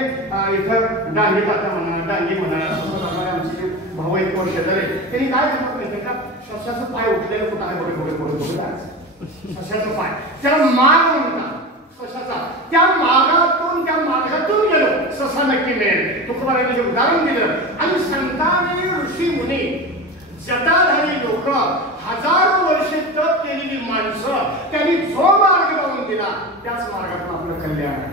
इथं डांगे काका म्हणा, डांगे म्हणा, आमचे जे भाऊ एक वर्ष झाले त्यांनी काय करत माहिती का, सशाचं पाय उठलेलं कुठं आहे बघे बघे बघे बघे जायचं. सशाचं पाय त्याला माग म्हणतात सशाचा. त्या मागातून त्या मार्गातून गेलो ससा नक्की मिळेल. तुकोबारायांनी जे उदाहरण दिलं. आणि संतांनी ऋषी मुनी जटाधारी लोक हजारो वर्षे तप केलेली माणसं त्यांनी जो मार्ग लावून दिला त्याच मार्गातून आपलं कल्याण आहे.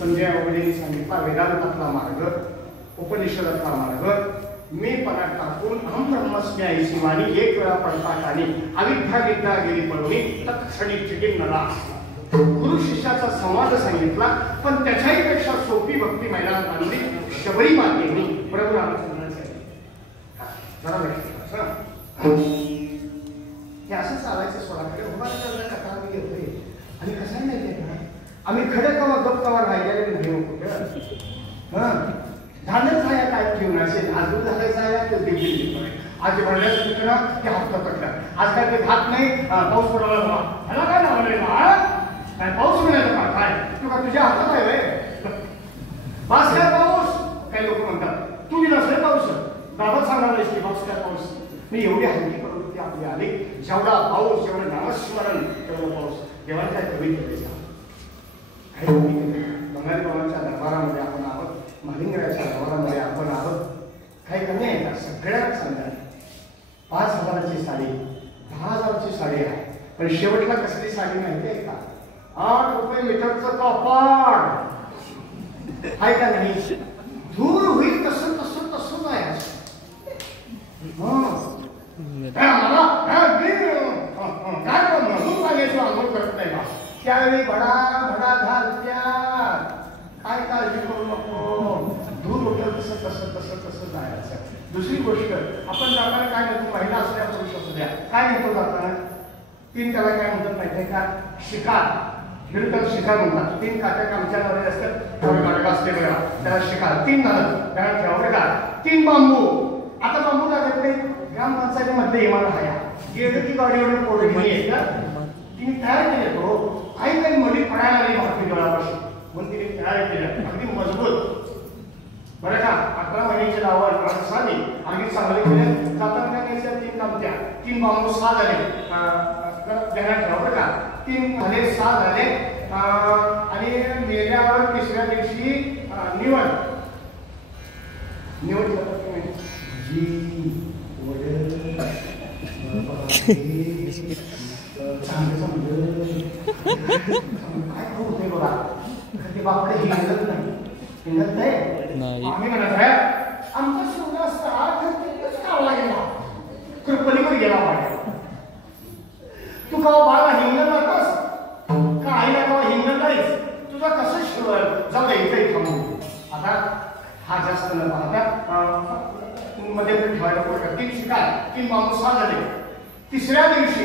संजय वगैरे सांगितला वेदांतातला मार्ग, उपनिषदातला मार्ग, मी पराग टाकून अहम ब्रह्मस्मी ऐशी वाणी एक वेळा पडता खाली अविद्या विद्या गेली पळवणी तत्क्षणी चिकीन नला. गुरु शिष्याचा संवाद सांगितला, पण त्याच्याही पेक्षा सोपी भक्ती मैदानात आणली शबरी मातेनी प्रभू रामचंद्रांनी सांगितलं. जरा लक्षात हे असं चालायचं स्वराकडे उभा करण्याचा मी घेतोय. आणि कसं आहे माहितीये का, आम्ही खडे कवा गप कवा राहिलेले घेऊ कुठं झालंच आहे काय घेऊन असेल. आज दूध झालायचं आहे तो देखील आज भरल्याचं मित्र ते हप्ता कटला. आज काय ते भात नाही पाऊस पडला ह्याला काय लावलं काय पाऊस मिळाला का काय तू का तुझ्या हातात आहे पास काय पाऊस. काही लोक म्हणतात तू गेलास रे पाऊस दाबत सांगणार आहेस की पाऊस काय पाऊस. मी एवढी हलकी प्रवृत्ती आपली आली. जेवढा पाऊस एवढं नामस्मरण तेवढं पाऊस देवाने काय कमी केले. बंगाली बाबांच्या दरबारामध्ये आपण आहोत, महालिंगराच्या दरबारामध्ये आपण आहोत. काही कमी आहे का. सगळ्यात चांगलं 5,000ची साडी 10,000ची साडी आहे. पण शेवटला कसली साडी माहिती आहे का, 8 रुपये मीटरचं कापड आहे का नाही. धूर होईल तसं तसं तसंच आहे. आंघोळ करत नाही बा त्यावेळी भडा भडा घालत्यात. काय काळजी करू नको. दूर होतं तसं तसं तसं तसं जायचं. दुसरी गोष्ट आपण जाताना काय म्हणतो, महिला असल्या पुरुष असू द्या काय म्हणतो जाताना 3 त्याला काय म्हणतात माहितीये का, शिकार हिरकल शिकार म्हणतात. 3 काट्या आमच्या नवरे असतात गाडगा असते बघा त्याला शिकार. 3 झालं त्याला ठेवा का 3 बांबू. आता बांबू लागत नाही. ग्राम पंचायती मध्ये इमारत आहे गेलं की गाडीवर पोरं घेऊन येतं. तिने तयार केले तो काही काही मधी पडायला लागली भारतीय डोळ्यापासून म्हणून तिने तयार केलं अगदी मजबूत बरं का. 11 महिन्याची लावण झाली अगदी चांगले केले. जाताना काय घ्यायच्या 3 लांबत्या 3 बांबू 6 झाले ध्यानात ठेवा बरं का. 3 झाले 6 झाले. आणि मेल्यावर 3ऱ्या दिवशी निवड निवड काय होते बघा ते बापडे हिंगत नाही हिंगत नाही. आम्ही म्हणत आहे आमचा सूर्यास्त कावला गेला कृपणीवर गेला पाहिजे. तू का बाळा हिंगत नकोस का आईला का हिंगत नाहीस. तुझा कसं शिवाय जाऊ दे इथे थांबू. आता हा जास्त न पाहता मध्ये ठेवायला पडतं. 3 शिकार 3 बांबू 6 झाले. 3ऱ्या दिवशी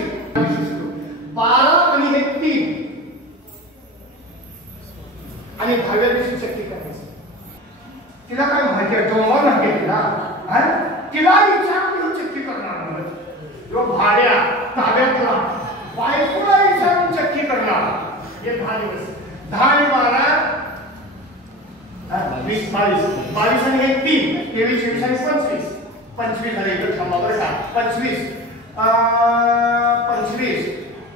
12 आणि हे 3 आणि 10व्या दिवशी चक्की करायची. तिला काय माहिती आहे डोंगर नाही तिला तिला विचारून चक्की करणार म्हणून भाड्या ताब्यातला बायकोला विचारून चक्की करणार. हे 10 दिवस 10 आणि 12 20 22 आणि हे 3 23 24 आणि 25 25 झाले. इथं थांबा बरं का. 25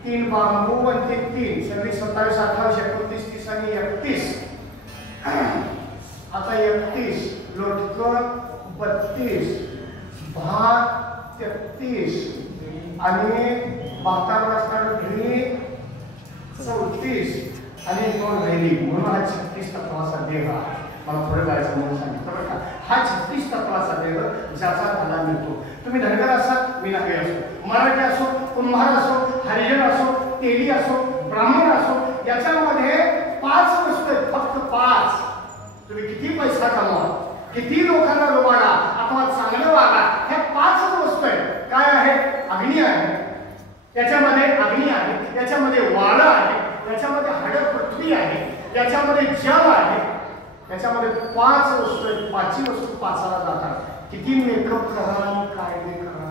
3 बांबू आणि 3 26 27 28 29 30 आणि 31. आता 31 लोटकं 32 भात 33 आणि भातावर असणारं घरी 34 आणि 2 राहिली. म्हणून हा 36 तत्वाचा देह आहे. मला थोडं जायचं म्हणून सांगितलं बरं का. हा 36 तत्वाचा देह ज्याचा फला मिळतो. तुम्ही धनगर असा विनाकाई असो, मराठी असो, कुंभार असो, हरिजन असो, तेली असो, ब्राह्मण असो, याच्यामध्ये 5 वस्तू आहेत फक्त 5. तुम्ही किती पैसा कमवा, किती लोकांना लोबाडा अथवा चांगलं वागा, ह्या 5 वस्तू आहेत. काय आहे? अग्नी आहे, त्याच्यामध्ये अग्नी आहे, त्याच्यामध्ये वाळं आहे, त्याच्यामध्ये हाड पृथ्वी आहे, त्याच्यामध्ये जल आहे. त्याच्यामध्ये 5 वस्तू आहेत. 5ही वस्तू 5ला जातात. किती मेकअप करा काय नाही करा